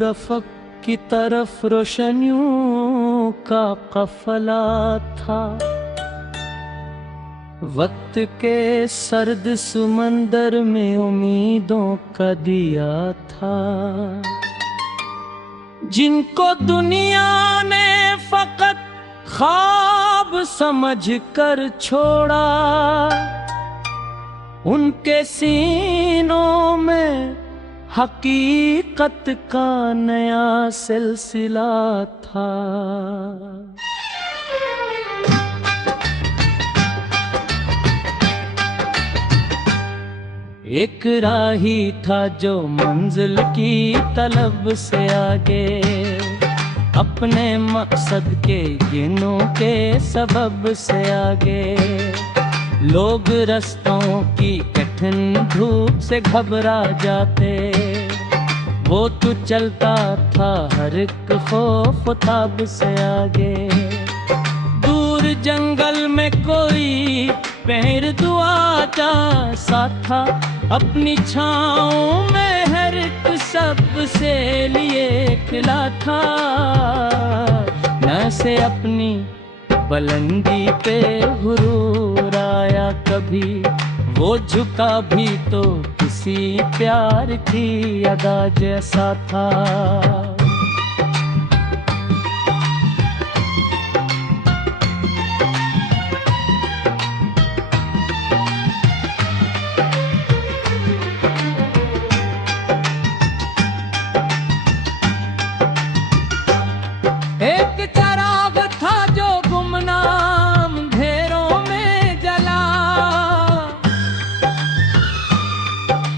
दूर अफक की तरफ रोशनियों का कफला था। वक्त के सर्द समंदर में उम्मीदों का दिया था। जिनको दुनिया ने फकत ख्वाब समझ कर छोड़ा, उनके सीनों में हकीकत का नया सिलसिला था। एक राही था जो मंजिल की तलब से आगे, अपने मकसद के गिनों के सबब से आगे। लोग रास्तों की कठिन धूप से घबरा जाते, वो तो चलता था हर एक खौफ ताब से आगे। दूर जंगल में कोई पैर दुआ सा था, अपनी छाँव में हर एक सबसे लिए खिला था। न से अपनी बुलंदी पे हुरूर आया कभी, वो झुका भी तो किसी प्यार की अदा जैसा था।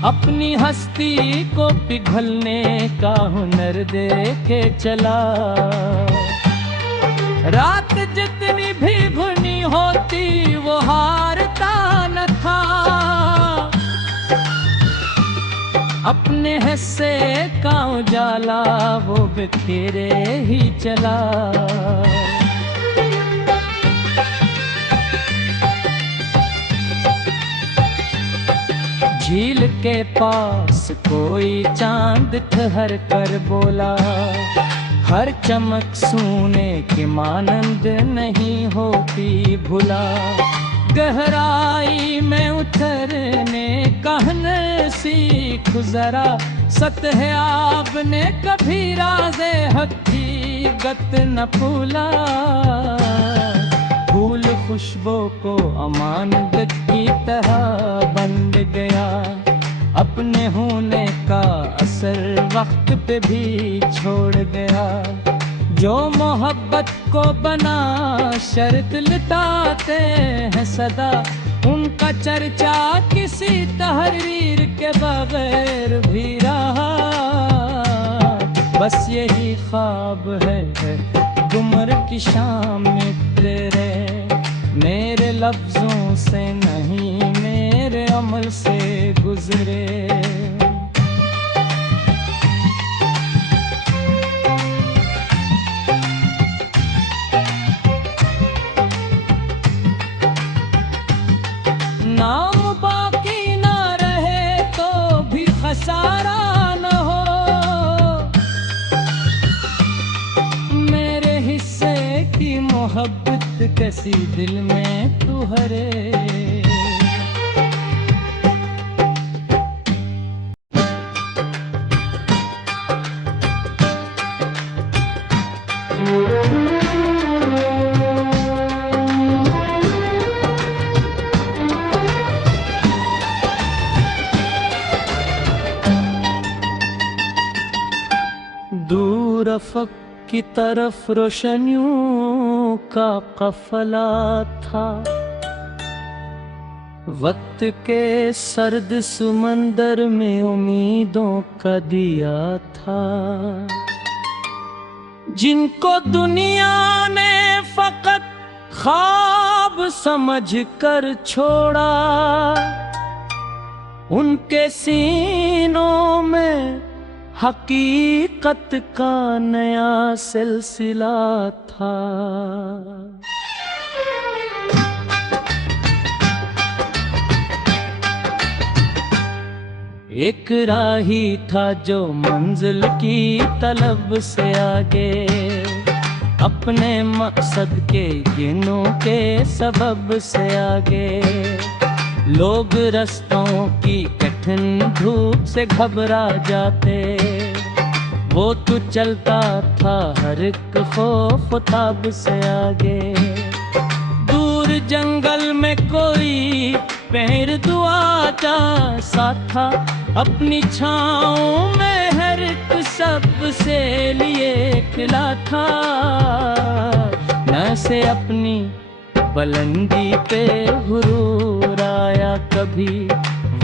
अपनी हस्ती को पिघलने का हुनर देके चला। रात जितनी भी घुनी होती वो हारता न था, अपने हिस्से का उजाला वो बिखेरे ही चला। झील के पास कोई चांद ठहर कर बोला, हर चमक सोने की मानंद नहीं होती भुला। गहराई में उतरने कहने सीख जरा, सतह आब ने कभी राज़े हकीकत न भूला। फूल खुशबू को अमानत की तरह बंद गया, अपने होने का असर वक्त पे भी छोड़ गया। जो मोहब्बत को बना शर्त लुटाते हैं सदा, उनका चर्चा किसी तहरीर के बगैर भी रहा। बस यही ख्वाब है गुमर की शाम मित्र रे, मेरे लफ्जों से नहीं मेरे अमल से गुजरे। नाम बाकी ना रहे तो भी खसारा न हो, मेरे हिस्से की मोहब्बत कैसी दिल में तू हरे। दूर अफक की तरफ रोशनियों का कफला था। वक्त के सर्द समंदर में उम्मीदों का दिया था। जिनको दुनिया ने फकत ख्वाब समझ कर छोड़ा, उनके सीनों में हकीकत का नया सिलसिला था। एक राही था जो मंजिल की तलब से आगे, अपने मकसद के गिनों के सबब से आगे। लोग रस्तों की कठिन धूप से घबरा जाते, वो तो चलता था हर एक खौफ ताब से आगे। दूर जंगल में कोई पैर दुआ जा सा था, अपनी छाँव में हर एक सबसे लिए खिला था। न से अपनी बुलंदी पे हुरूर आया कभी,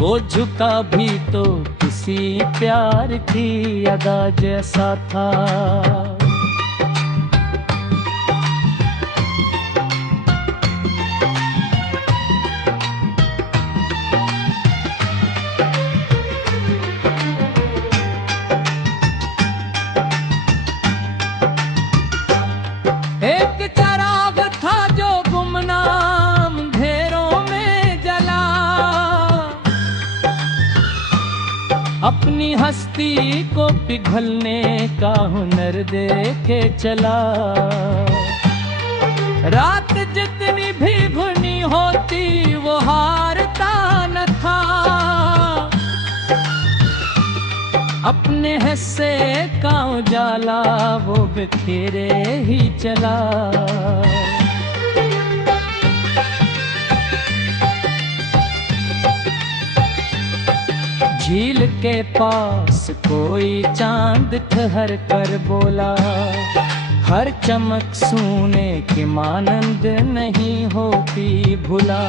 वो झुका भी तो किसी प्यार की अदा जैसा था। एक चराग था जो गुमनाम अंधेरों में जला, अपनी हस्ती को पिघलने का हुनर देके चला। रात जितनी भी घनी होती वो हारता न था, अपने हिस्से का उजाला वो बिखेरे ही चला। झील के पास कोई चांद ठहर कर बोला, हर चमक सोने की मानंद नहीं होती भुला।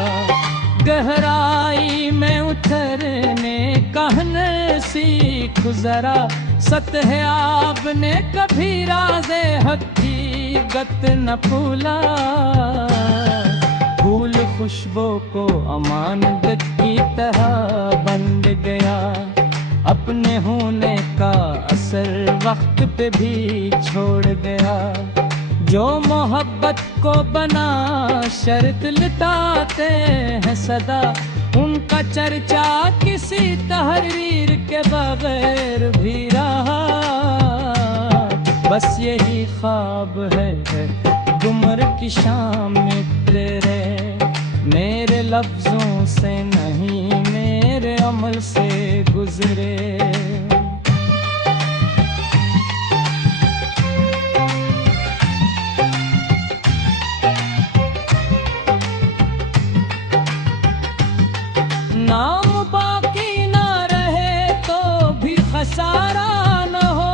गहराई में उतरने कहने सीख जरा, सतह आपने कभी राज़े हकीकत न भूला। फूल खुशबू को अमानत की तरह बंद गया, अपने होने का असर वक्त पे भी छोड़ गया। जो मोहब्बत को बना शर्त लुटाते हैं सदा, उनका चर्चा किसी तहरीर के बगैर भी रहा। बस यही ख्वाब है गुमर की शाम मित्र रे, मेरे लफ्जों से नहीं मेरे अमल से गुजरे। नाम बाकी ना रहे तो भी खसारा न हो,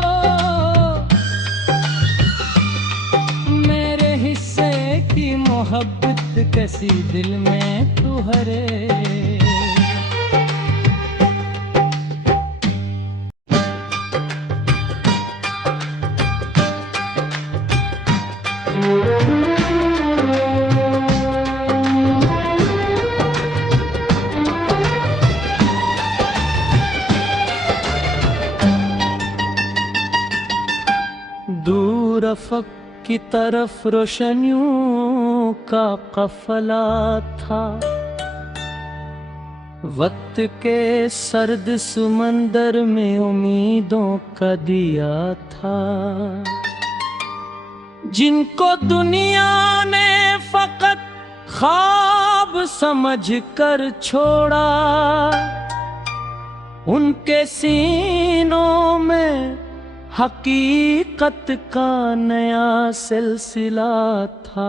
मेरे हिस्से की मोहब्बत कैसी दिल में तू हरे। दूर अफक की तरफ रोशनियों का कफला था, वक्त के सर्द समंदर में उम्मीदों का दिया था। जिनको दुनिया ने फकत ख्वाब समझ कर छोड़ा, उनके सीनों में हकीकत का नया सिलसिला था।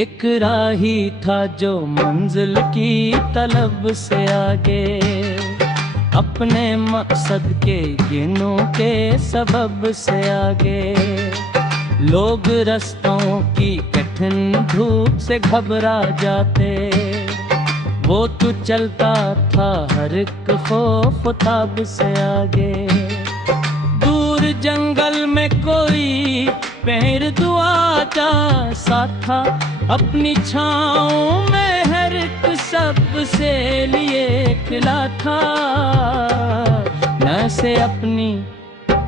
एक राही था जो मंजिल की तलब से आगे, अपने मकसद के गिनों के सबब से आगे। लोग रस्तों की कठिन धूप से घबरा जाते, वो तो चलता था हर एक खौफ ताब से आगे। दूर जंगल में कोई पैर दुआ जा सा था, अपनी छाँव में हर एक सबसे लिए खिला था। न से अपनी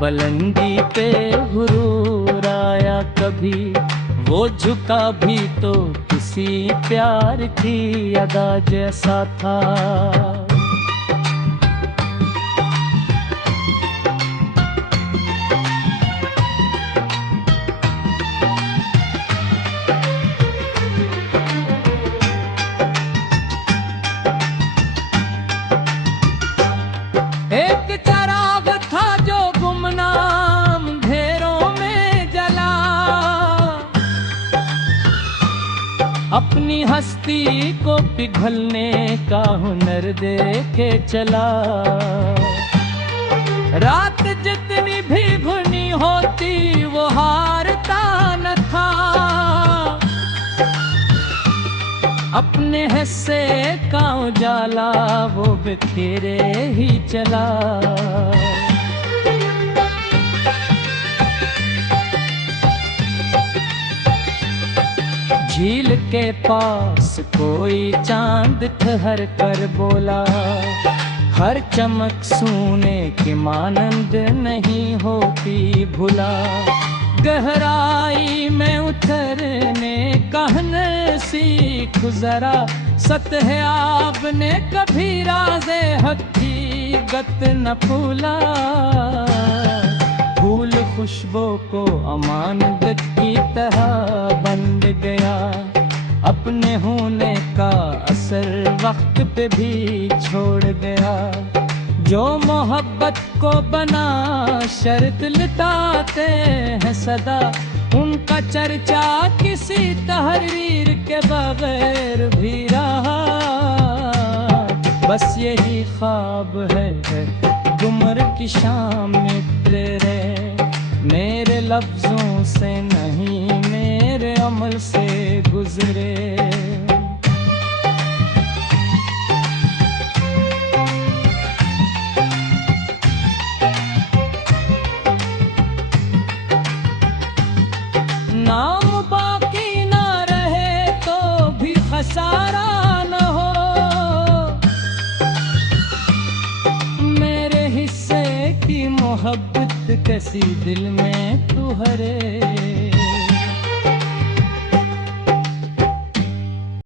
बुलंदी पे हुरूर आया कभी, वो झुका भी तो किसी प्यार की अदा जैसा था। एक चराग था जो गुमनाम घेरों में जला, अपनी हस्ती को पिघलने का हुनर दे के चला। रात जितनी भी घनी होती वो हारता न था, अपने हिस्से का उजाला वो बिखेरे ही चला। झील के पास कोई चांद ठहर कर बोला, हर चमक सोने की मानंद नहीं होती भुला। गहराई में उतरने कहने सीख जरा, सतह आपने कभी राज़े हकीकत न भूला। फूल खुशबू को अमानत की तरह बंध गया, अपने होने का असर वक्त पे भी छोड़ गया। जो मोहब्बत को बना शर्त लुटाते हैं सदा, उनका चर्चा किसी तहरीर के बगैर भी रहा। बस यही ख्वाब है गुमर की शाम मिटे रे, मेरे लफ्जों से नहीं मेरे अमल से गुजरे। नाम बाकी ना रहे तो भी खसारा न हो, मेरे हिस्से की मोहब्बत कैसी दिल में तू हरे।